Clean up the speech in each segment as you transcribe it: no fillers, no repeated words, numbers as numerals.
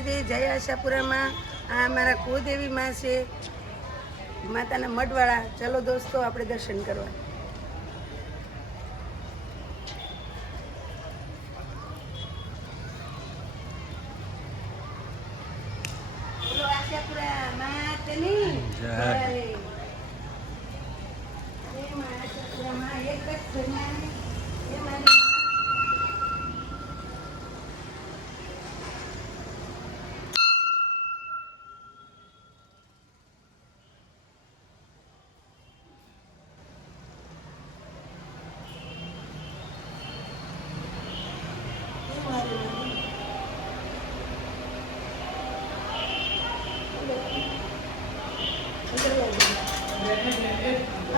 માતાજી, જય આશાપુરામાં. આ અમારા કુળદેવી માં છે, માતાના મઢવાળા. ચલો દોસ્તો, આપણે દર્શન કરવા. બોલો આશાપુરા માતાની જય. આશાપુરામાં એક જ ઘરમાં એ મારી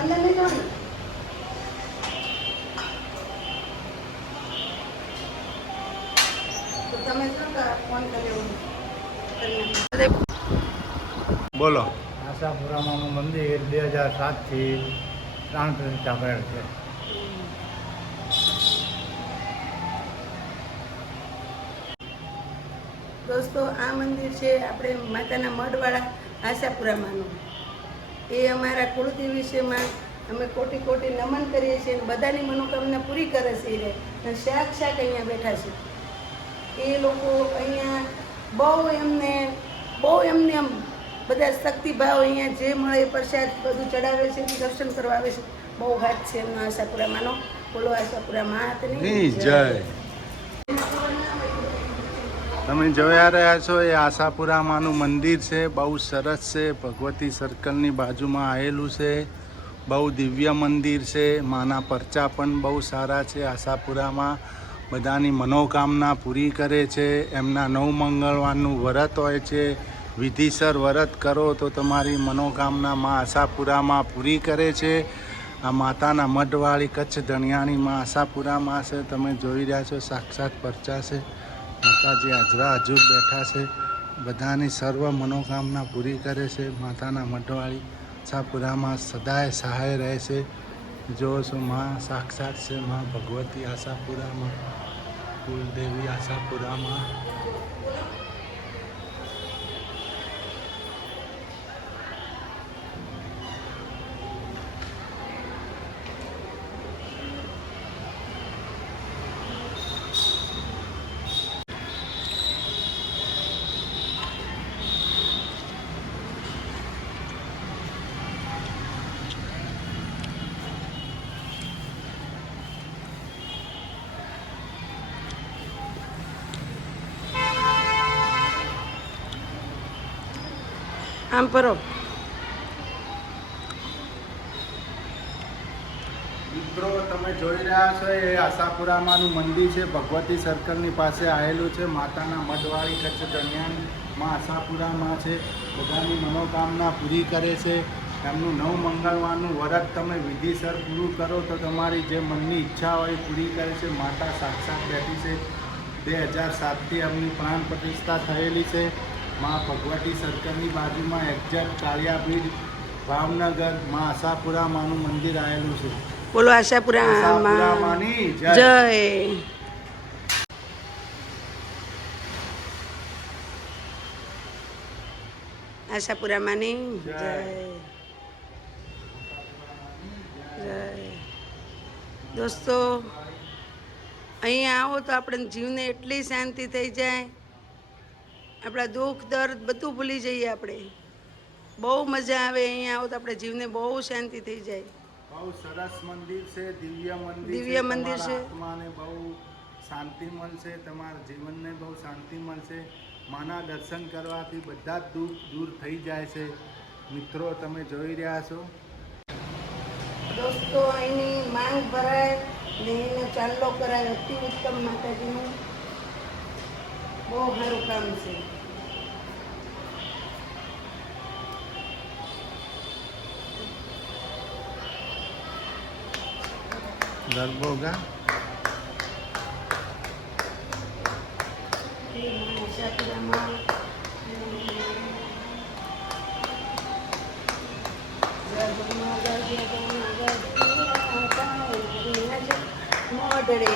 અંદર નહીં જવાનું. તો તમે શું ફોન કર્યો? બોલો. આશાપુરામાનું મંદિર 2007થી પ્રાણ પ્રતિષ્ઠા કરેલ છે. દોસ્તો, આ મંદિર છે આપણે માતાના મઢવાળા આશાપુરામાંનું. એ અમારા કુળદેવી છે માં. અમે કોટી કોટી નમન કરીએ છીએ અને બધાની મનોકામના પૂરી કરે છે. અને સાક્ષાત અહીંયા બેઠા છે એ લોકો. અહીંયા બહુ એમને આમ બધા શક્તિભાવ અહીંયા જે મળે એ પ્રસાદ બધું ચડાવે છે, દર્શન કરવા આવે છે. બહુ હાથ છે એમનો આશાપુરામાંનો. બોલો આશાપુરા માતની જય. તમે જોયા રહ્યા છો એ આશાપુરામાંનું મંદિર છે. બહુ સરસ છે. ભગવતી સર્કલની બાજુમાં આવેલું છે. બહુ દિવ્ય મંદિર છે. માના પરચા પણ બહુ સારા છે. આશાપુરામાં બધાની મનોકામના પૂરી કરે છે. એમના નવ મંગળવારનું વ્રત હોય છે. વિધિસર વ્રત કરો તો તમારી મનોકામના માં આશાપુરામાં પૂરી કરે છે. આ માતાના મઢવાળી કચ્છ ધણિયાની માં આશાપુરામાં છે. તમે જોઈ રહ્યા છો સાક્ષાત પરચા છે. માતાજી હાજરા હજુર બેઠા છે. બધાની સર્વ મનોકામના પૂરી કરે છે. માતાના મઢવાળી આશાપુરામાં સદાય સહાય રહે છે. જો છો માં સાક્ષાત છે. માં ભગવતી આશાપુરામાં, કુલદેવી આશાપુરામાં. આમ પરો. મિત્રો, તમે જોઈ રહ્યા છો એ આશાપુરામાંનું મંદિર છે. ભગવતી સર્કલની પાસે આવેલું છે. માતાના મઢવાળી કચ્છ ધણિયાની માં આશાપુરામાં છે. બધાની મનોકામના પૂરી કરે છે. એમનું નવ મંગળવારનું વ્રત તમે વિધિસર પૂરું કરો તો તમારી જે મનની ઈચ્છા હોય એ પૂરી કરે છે. માતા સાક્ષાત બેઠી છે. 2007થી એમની પ્રાણ પ્રતિષ્ઠા થયેલી છે. માં ભગવતી સર્કલની બાજુમાં એક્ઝેક્ટ કાળિયાબીડ ભાવનગર માં આશાપુરામાંનું મંદિર આવેલું છે. બોલો આશાપુરામાંની જય. આશાપુરામાંની જય. જય. દોસ્તો, અહીંયા આવો તો આપણે જીવને એટલી શાંતિ થઈ જાય. આપણા દુઃખ દર્દ બધું ભૂલી જઈએ આપણે. બહુ મજા આવે અહીંયા આવો તો આપણે જીવને બહુ શાંતિ થઈ જાય. બહુ સરસ મંદિર છે. દિવ્ય મંદિર છે. આત્માને બહુ શાંતિ મળશે. તમારા જીવનને બહુ શાંતિ મળશે. માના દર્શન કરવાથી બધા જ દુઃખ દૂર થઈ જાય છે. મિત્રો, તમે જોઈ રહ્યા છો. દોસ્તો, અહીંની માંગ ભરાય ને એને ચાલ્લો કરાય. અતિ ઉત્તમ માતાજીનું બહુ સારું કામ છે. ગરબો ગા મોઢડે